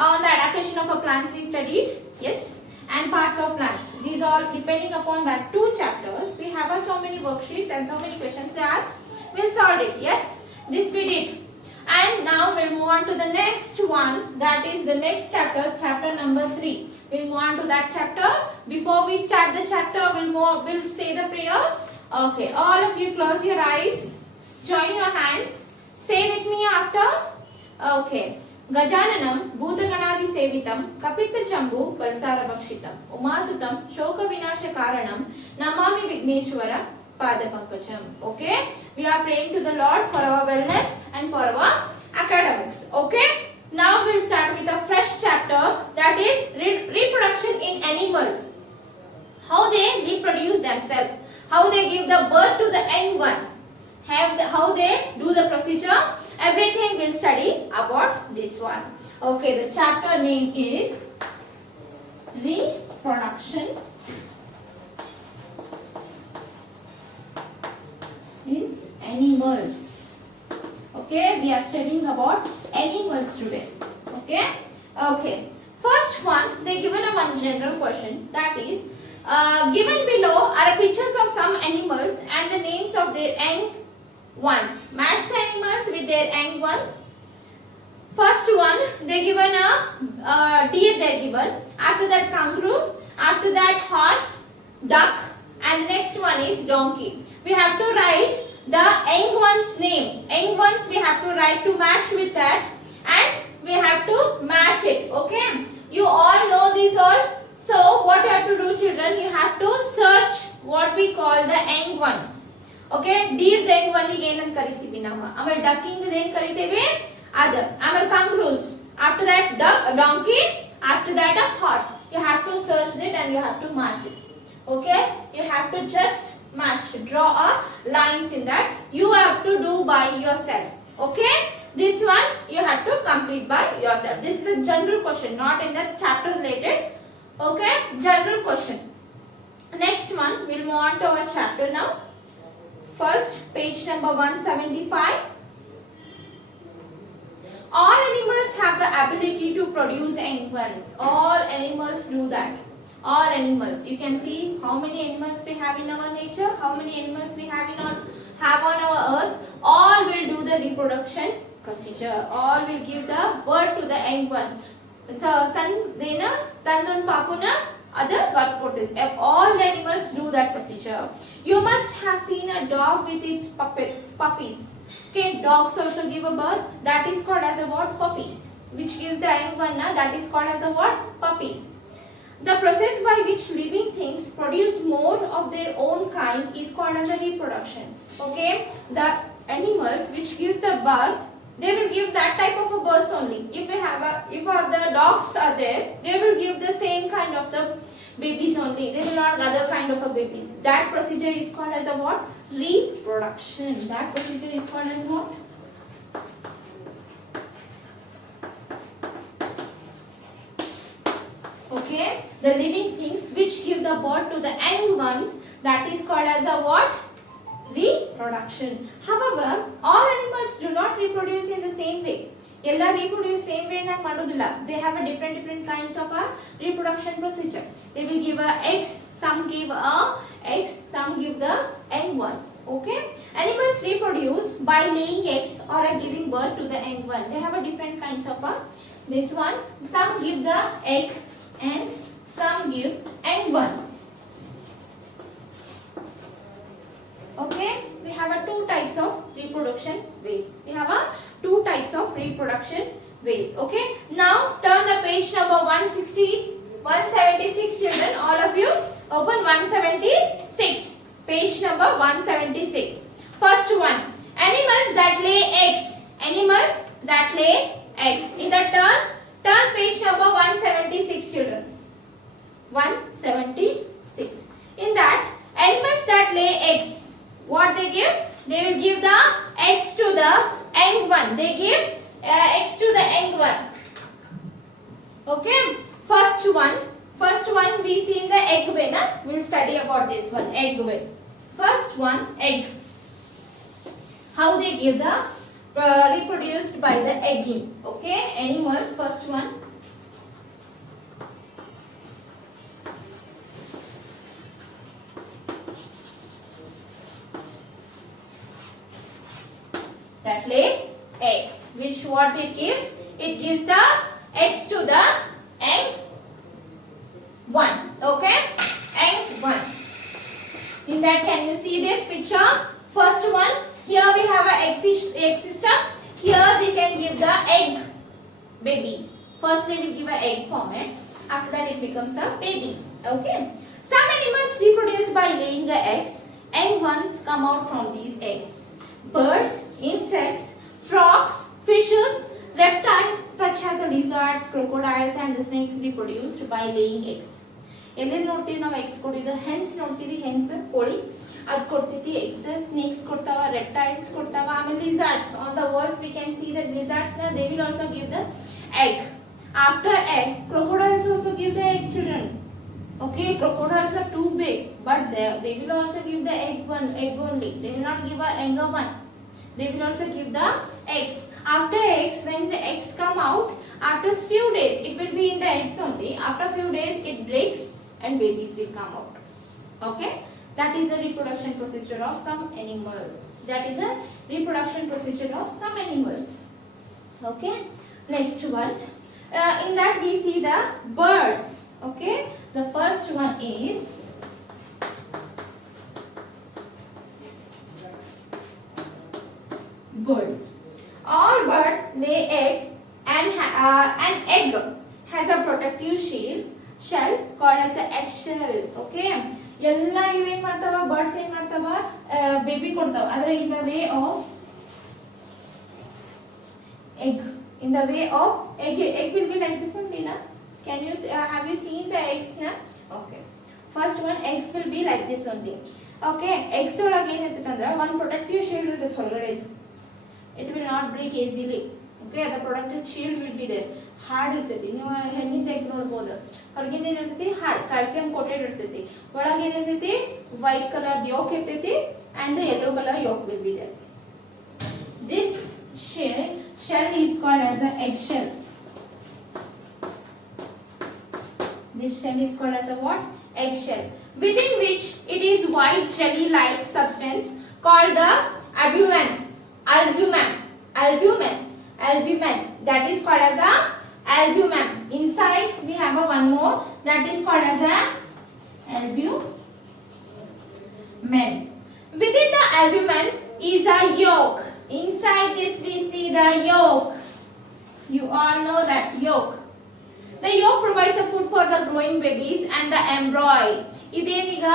On the adaptation of a plants we studied, yes, and parts of plants. These all depending upon that 2 chapters. We have so many worksheets and so many questions they asked. We'll solve it. Yes, this we did. And now we'll move on to the next one. That is the next chapter, chapter number 3. We'll move on to that chapter. Before we start the chapter, we'll say the prayer. Okay, all of you close your eyes. Join your hands. Say with me after. Okay. गजाननं भूतगणादिसेवितं कपित्थजम्बू परसारभक्षितं उमासुतं शोकविनाशकारणं Namami Vighneshwar पादपङ्कजम्. Okay, we are praying to the Lord for our wellness and for our academics. Okay, now we'll start with a fresh chapter, that is reproduction in animals. How they reproduce themselves, how they give the birth to the young one, how they do the procedure, everything we'll study about this one. Okay, the chapter name is reproduction in animals. Okay, we are studying about animals today. Okay, first one, they given a one general question, that is given below are pictures of some animals and the names of their young ones. Match the animals with their young ones. First one, they given a deer, they given. After that kangaroo. After that horse, duck, and the next one is donkey. We have to write the young one's name. Young ones we have to write to match with that, and we have to match it. Okay, you all know this all. So what you have to do, children? You have to search what we call the young ones. Okay, deer the young one ಗೆ ಏನಂತ ಕರಿತೀವಿ ನಾವು. ಆಮೇಲೆ ducking ಗೆ ಏನು ಕರಿತೇವೆ? ಅದು. ಆಮೇಲೆ kangaroos. After that duck, donkey. After that a horse. You have to search it and you have to match it. Okay, you have to just match, draw a lines in that. You have to do by yourself. Okay, this one you have to complete by yourself. This is a general question, not in the chapter related. Okay, general question. Next one, we'll move on to our chapter now. First, page number 175. All animals have the ability to produce young ones. All animals do that. All animals. You can see how many animals we have in our nature, how many animals we have on our earth. All will do the reproduction procedure. All will give the birth to the young one. So, Tandun Papuna, other birth ಕೊಡ್ತೈತೆ. All the animals do that procedure. You must have seen a dog with its puppies. Okay, dogs also give a birth. That is called as a what? Puppies. Which gives the young one, that is called as a what? Puppies. The process by which living things produce more of their own kind is called as a reproduction. Okay, the animals which gives the birth, they will give that type of a birth only. If the dogs are there, they will give the same kind of the babies only. They will not other kind of a babies. That procedure is called as a what? Reproduction. That procedure is called as what? Okay, the living things which give the birth to the young ones, that is called as a what? Reproduction. However, all animals do not reproduce in the same way. Ella reproduce same way na madudilla. They have a different kinds of a reproduction procedure. They will give a eggs, some give a eggs, some give the young ones. Okay, animals reproduce by laying eggs or giving birth to the young one. They have a different kinds of a this one. Some give the egg and some give young one. Okay, we have a two types of reproduction ways. We have a two types of reproduction ways. Okay, now turn the page number 176, children. All of you open 176. Page number 176. First one, animals that lay eggs. Animals that lay eggs. In the turn page number 176, children. 176. In that, animals that lay eggs, what they give? They will give the eggs to the young one. They give eggs to the young one. Okay. First one we see in the egg way. We'll study about this one, egg way. First one, egg. How they give the reproduced by the egging. Okay. Animals. First one, what it gives? It gives the eggs to the egg one. Okay, egg one. In that, can you see this picture? First one, here we have a egg system. Here they can give the egg babies. First they will give an egg format. After that it becomes a baby. Okay. Some animals reproduce by laying the eggs. Young ones come out from these eggs. Birds, insects, frogs, fishes, reptiles such as the lizards, crocodiles and the snakes reproduced by laying eggs. ಎಲ್ಲೆಲ್ಲಿ ನೋಡ್ತೀವಿ ನಾವು eggs ಕೊಟ್ಟಿದ್ದು hence ನೋಡ್ತೀವಿ hence ಕೋಳಿ ಅದು ಕೊಡ್ತೈತಿ eggs snakes ಕೊಡ್ತಾವ reptiles ಕೊಡ್ತಾವ ಆಮೇಲೆ lizards on the words we can see the lizards they will also give the egg. After egg, crocodiles also give the egg children. Okay, crocodiles are too big, but they will also give the egg only. They will not give a younger one. They will also give the eggs. After eggs, when the eggs come out, after few days, it will be in the eggs only. After few days, it breaks and babies will come out. Okay, that is the reproduction procedure of some animals. That is a reproduction procedure of some animals. Okay. Next one, in that we see the birds. Okay, the first one is birds. All birds lay egg and an egg has a protective shell called as the eggshell. Okay, ಎಲ್ಲ ಇವೇನ್ ಮಾಡ್ತಾವ birds ಏನ್ ಮಾಡ್ತಾವ baby ಕೊಡ್ತಾವ ಆದ್ರೆ in the way of egg. In the way of egg will be like this only, na? Can you have you seen the eggs, na? Okay. First one, eggs will be like this only. Okay. Eggs ಒಳಗೆ ಏನಿರ್ತೈತೆ one protective shield ಇರ್ತೈತೆ ಹೊರಗಡೆ ಇದು. It will not break easily. Okay. The protective shield will be there. Hard ಇರ್ತೈತಿ. ನೀವು ಹೆಣ್ಣಿನ egg ನೋಡಬಹುದು. ಹೊರಗಿಂದ ಏನಿರ್ತೈತಿ hard calcium coated ಇರ್ತೈತಿ. ಒಳಗೆ ಏನಿರ್ತೈತಿ white color yolk ಇರ್ತೈತಿ and the yellow color yolk will be there. This shell is called as an eggshell. This shell is called as a what? Eggshell. Within which it is white jelly-like substance called the albumen. That is called as a albumen. Inside we have a one more that is called as a albumen. Within the albumen is a yolk. Inside this we see the yolk. You all know that yolk. The yolk provides a food for the growing babies and the embryo. ಇದೇನೀಗ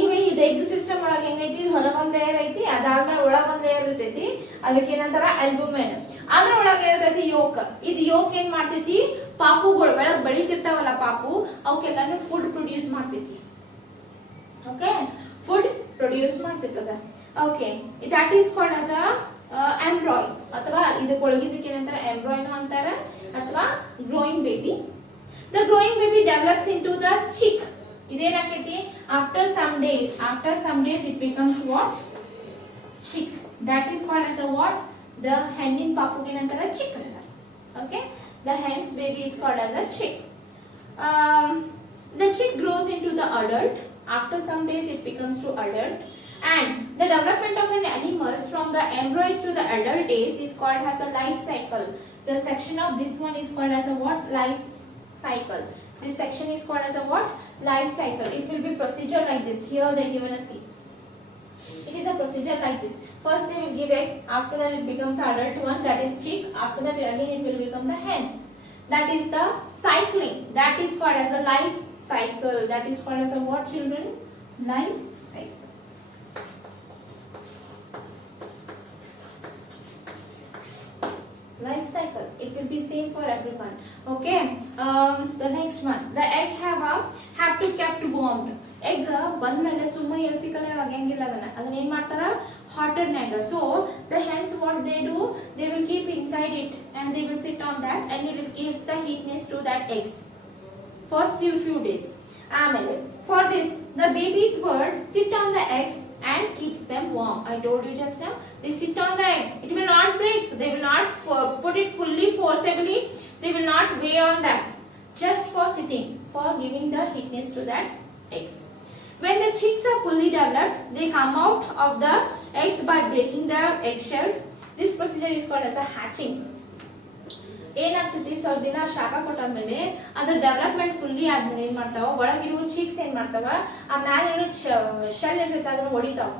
ಇವೆ ಇದು egg system ಒಳಗೆ ಹೆಂಗೈತಿ ಹೊರಗೆ ಒಂದು layer ಐತಿ ಅದಾದ್ಮೇಲೆ ಒಳಗೆ ಒಂದು ಲೇಯರ್ ಇರ್ತೈತಿ ಅದಕ್ಕೆ ಏನಂತಾರ ಆಲ್ಬುಮೆನ್ ಅದ್ರ ಒಳಗೆ ಇರ್ತೈತಿ ಯೋಕ್ ಇದು ಯೋಕ್ ಏನ್ ಮಾಡ್ತೈತಿ ಪಾಪುಗಳು ಒಳಗೆ ಬೆಳಿತಿರ್ತಾವಲ್ಲ ಪಾಪು ಅವಕ್ಕೆಲ್ಲಾನು ಫುಡ್ ಪ್ರೊಡ್ಯೂಸ್ ಮಾಡ್ತೈತಿ ಓಕೆ ಫುಡ್ ಪ್ರೊಡ್ಯೂಸ್ ಮಾಡ್ತಿರ್ತದ okay that is called as a embryo ಅಥವಾ ಇದಕ್ಕೊಳಗಿದ್ದಕ್ಕೆ ಏನಂತಾರೆ embryo ಅಂತಾರ ಅಥವಾ growing baby. The growing baby develops into the chick. ಇದೇನಾಕೈತಿ after some days it becomes what? Chick. That is called as a what? The ಹೆಣ್ಣಿನ ಪಾಪುಗೆ ಏನಂತಾರ chick ಅಂತಾರ. Okay? The hen's baby is called as a chick. The chick grows into the adult. After some days it becomes to adult. And the development of an animal from the embryos to the adult days is called as a life cycle. The section of this one is called as a what? Life cycle. This section is called as a what? Life cycle. It will be procedure like this. Here they given a C. It is a procedure like this. First they will give egg. After that it becomes adult one. That is chick. After that again it will become the hen. That is the cycling. That is called as a life cycle. That is called as a what, children? Life cycle. Life cycle. It will be same for everyone. Okay. The next one. The egg have to kept warmed. Egg ಬಂದ ಮೇಲೆ ಸುಮ್ಮನೆ ಎಲ್ಲಿ ಸಿಕ್ಕಲ್ಲ ಆಗಂಗಿಲ್ಲ ಅದನ್ನ ಏನ್ ಮಾಡ್ತಾರ ಹಾಟೆಡ್ ನಾಗ so the hens what they do they will keep inside it and they will sit on that and it gives the heatness to that eggs for few days. ಆಮೇಲೆ for this the baby's bird sit on the eggs and keeps them warm. I told you just now they sit on the egg. It will not break. They will not put it fully forcibly. They will not weigh on that. Just for sitting, for giving the heatness to that eggs. When the chicks are fully developed, they come out of the eggs by breaking the eggshells. This procedure is called as a hatching. ಏನಾಗ್ತೈತಿ ಸ್ವಲ್ಪ ದಿನ ಶಾಖ ಕೊಟ್ಟಾದ್ಮೇಲೆ ಅದ್ರ development fully ಆದ್ಮೇಲೆ ಏನ್ ಮಾಡ್ತಾವ ಒಳಗಿರುವ cheeks ಏನ್ ಮಾಡ್ತಾವ ಆ ಮ್ಯಾಲಿರೋ ಶೆಲ್ ಇರ್ತೈತೆ ಅದನ್ನ ಹೊಡಿತಾವ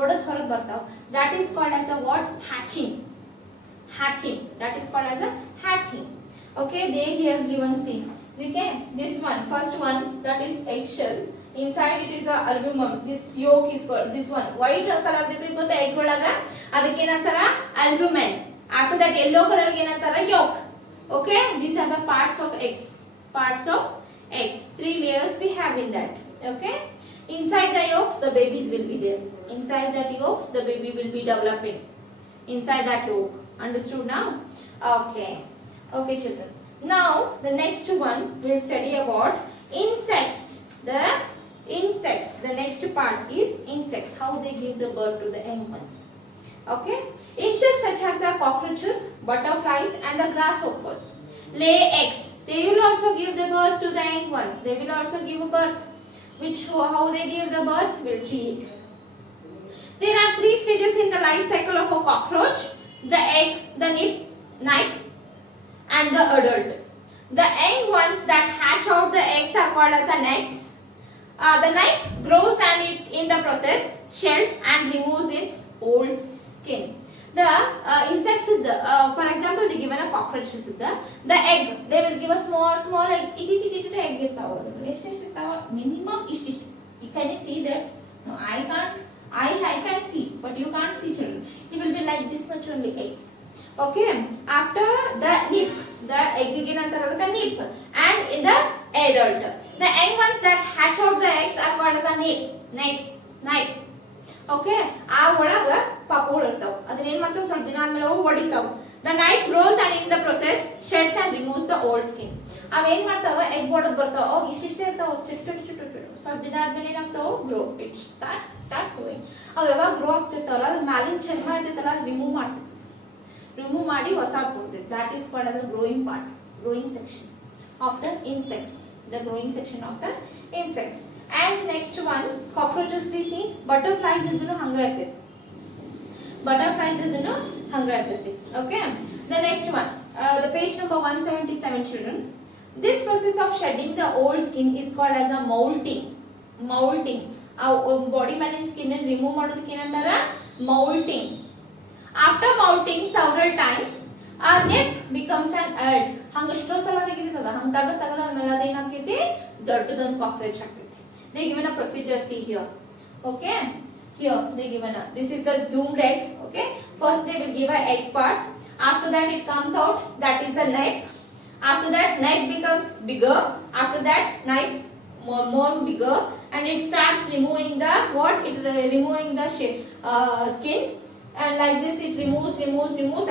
ಒಡೆದ್ ಹೊರಗೆ ಬರ್ತಾವ that is called as a what hatching that is called as a hatching. Okay, they here given see okay this one first one that is eggshell inside it is a albumum this yolk is called this one white color dite gotta egg olaga adakke enantara albumen after that yellow color ge enantara yolk. Okay, these are the parts of eggs three layers we have in that. Okay, inside the yolks the babies will be there, inside that yolks the baby will be developing inside that yolk. Understood now? Okay children, now the next one we'll study about insects. The next part is insects, how they give the birth to the young ones. Okay, insects such as the cockroaches, butterflies and the grasshoppers lay eggs. They will also give the birth to the young ones. They will also give a birth. How they give the birth, we'll see it. There are three stages in the life cycle of a cockroach: the egg, the nip and the adult. The young ones that hatch out the eggs are called as the nymphs. The nymph grows and it in the process shed and removes its old skin. The insects is the for example they given a cockroach is the egg they will give a small egg it egg irtava ಎಷ್ಟು irtava minimum ish can you see that? No, I can see but you can't see children. It will be like this much only eggs. Okay, after the nip the egg again antarada nip and in the adult the young ones that hatch out the eggs are called as a nip. Okay, ಆ ಒಳಗ ಪಾಪಗಳು ಇರ್ತಾವ ಅದನ್ನ ಏನ್ ಮಾಡ್ತಾವ ಸ್ವಲ್ಪ ದಿನ ಆದ್ಮೇಲೆ ಅವು ಹೊಡಿತಾವ. The nip grows and in the process sheds and removes the old skin. ಅವ ಏನ್ ಮಾಡ್ತಾವ egg ಹೊಡೆದ್ ಬರ್ತಾವ ಅವು ಇಷ್ಟಿಷ್ಟೇ ಇರ್ತಾವ ಸ್ವಲ್ಪ ದಿನ ಆದ್ಮೇಲೆ ಏನಾಗ್ತಾವ ಗ್ರೋ ಇಟ್ ಸ್ಟಾರ್ಟ್ ಗ್ರೋಯಿಂಗ್. ಅವು ಯಾವಾಗ ಗ್ರೋ ಆಗ್ತಿರ್ತಾವಲ್ಲ ಅದ್ರ ಮ್ಯಾಲಿನ ಚರ್ಮ ಇರ್ತೈತಲ್ಲ ರಿಮೂವ್ ಮಾಡಿ ಹೊಸಾದ್ ಕೊಡ್ತೈತೆ. that is called as the growing section of the insects, the growing section of the insects. And next one cockroaches we see, butterflies ಇದನ್ನು ಹಂಗ ಇರ್ತೈತಿ Okay, the next one the page number 177 children. This process of shedding the old skin is called as a molting. Body ಮೇಲಿನ skin ಅನ್ನು remove ಮಾಡೋದಕ್ಕೆ ಏನಂತಾರ molting. After molting several times a nip becomes an adult. ಹಂಗ ಎಷ್ಟೋ ಸಲ ತೆಗಿತದ ಹಂಗ ತಗದಾದ್ಮೇಲೆ ಅದೇನಾಗ್ತೈತಿ ದೊಡ್ಡದೊಂದು cockroach ಆಗ್ತೈತಿ. They given a procedure, see here. Okay, here they given a this is the zoomed egg. Okay, first they will give a egg part, after that it comes out, that is a nip. After that nip becomes bigger, after that nip more bigger and it starts removing the removing the skin. And like this it removes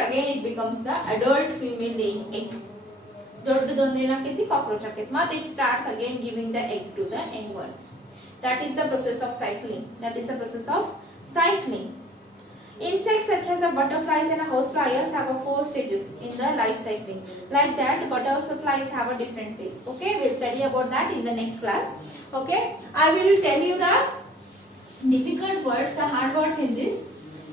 again it becomes the adult female laying egg. ದೊಡ್ಡದೊಂದು ಏನಾಕೈತಿ cockroach ಆಕೈತಿ ಮತ್ತೆ it starts again giving the egg to the young ones. That is the process of cycling. Insects such as the butterflies and houseflies have a 4 stages in the life cycling. Like that butterflies have a different phase. Okay, we'll study about that in the next class. Okay, I will tell you the difficult words, the hard words in this,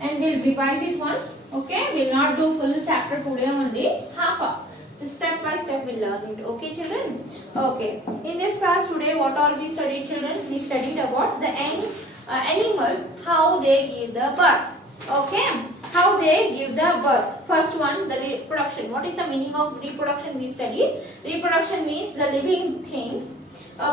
and we'll revise it once. Okay, we'll not do full chapter today, only half hour. Step by step we'll learn it. Okay children? Okay, in this class today what all we studied children? We studied about the animals, how they give the birth. Okay, how they give the birth. First one, the reproduction. What is the meaning of reproduction? We studied reproduction means the living things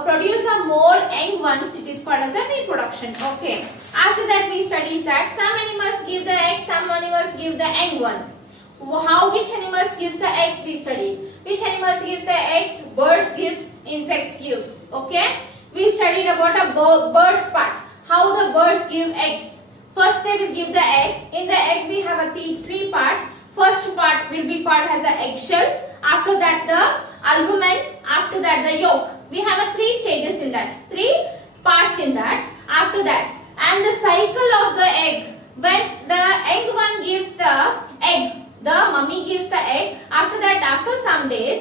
produce a more young ones. It is called as a reproduction. Okay, after that we studied that some animals give the eggs, some animals give the young ones. Which animals gives the eggs we studied. Which animals gives the eggs? Birds gives, insects gives. Okay, we studied about a bird's part, how the birds give eggs. First they will give the egg. In the egg we have a three part. First part will be called as the eggshell, after that the albumen, after that the yolk. We have a 3 stages in that, 3 parts in that. After that, and the cycle of the egg, when the young one gives the egg, the mummy gives the egg. After that, after some days,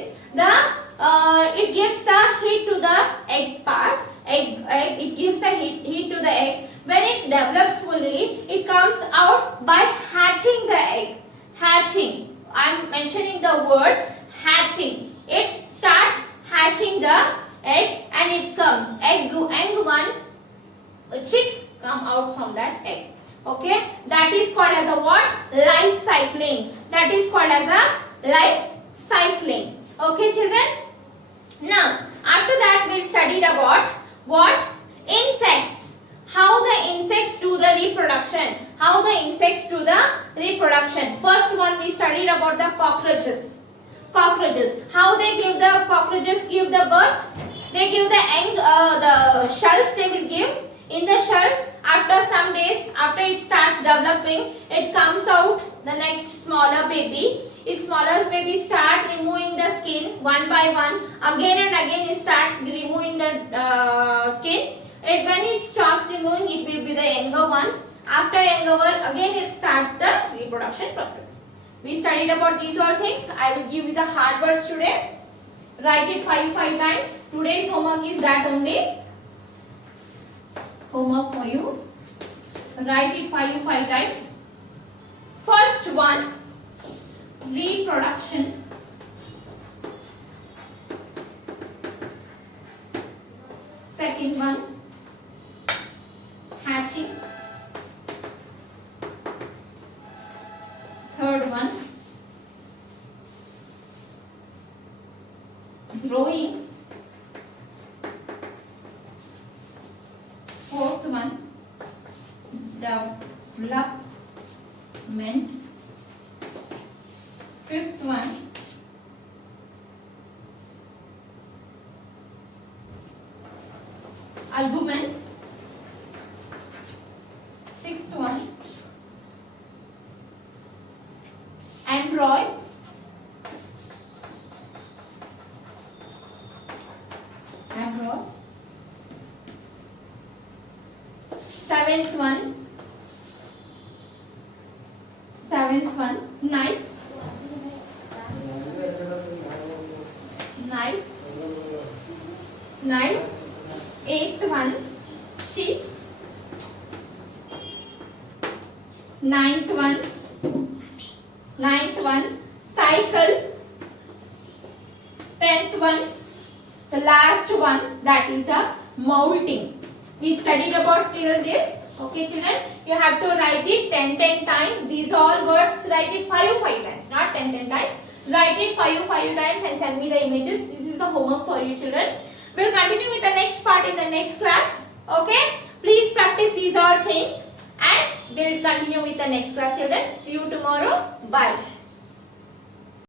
it gives the heat to the egg part. It gives the heat to the egg. When it develops fully, it comes out by hatching the egg. Hatching. I am mentioning the word hatching. It starts hatching the egg and it comes. Egg one, chicks come out from that egg. Okay, that is called as a what? Life cycling. That is called as a life cycling. Okay, children. Now, after that we studied about what? Insects. How the insects do the reproduction. How the insects do the reproduction. First one we studied about the cockroaches. Cockroaches. How they give the cockroaches give the birth? They give the egg, the shells they will give. In the shells, after some days, after it starts developing, it comes out the next smaller baby. If smaller baby start removing the skin one by one, again and again it starts removing the skin. When it stops removing, it will be the younger one. After younger one, again it starts the reproduction process. We studied about these all things. I will give you the hard words today. Write it 5 times. Today's homework is that only. Homework for you. Write it 5 times. First one, reproduction. Second one, hatching. Third one, growing. Fourth one, development. Fifth one, albumen. Sixth one, embryo. Seventh one, knife. Eighth one, sheets. Ninth one, cycle. 10th one, the last one, that is a molting. We studied about till this. Okay, children, you have to write it 10 times. These all words, write it 5 times, not 10 times. Write it 5 times and send me the images. This is the homework for you, children. We'll continue with the next part in the next class. Okay, please practice these all things and we'll continue with the next class, children. See you tomorrow. Bye.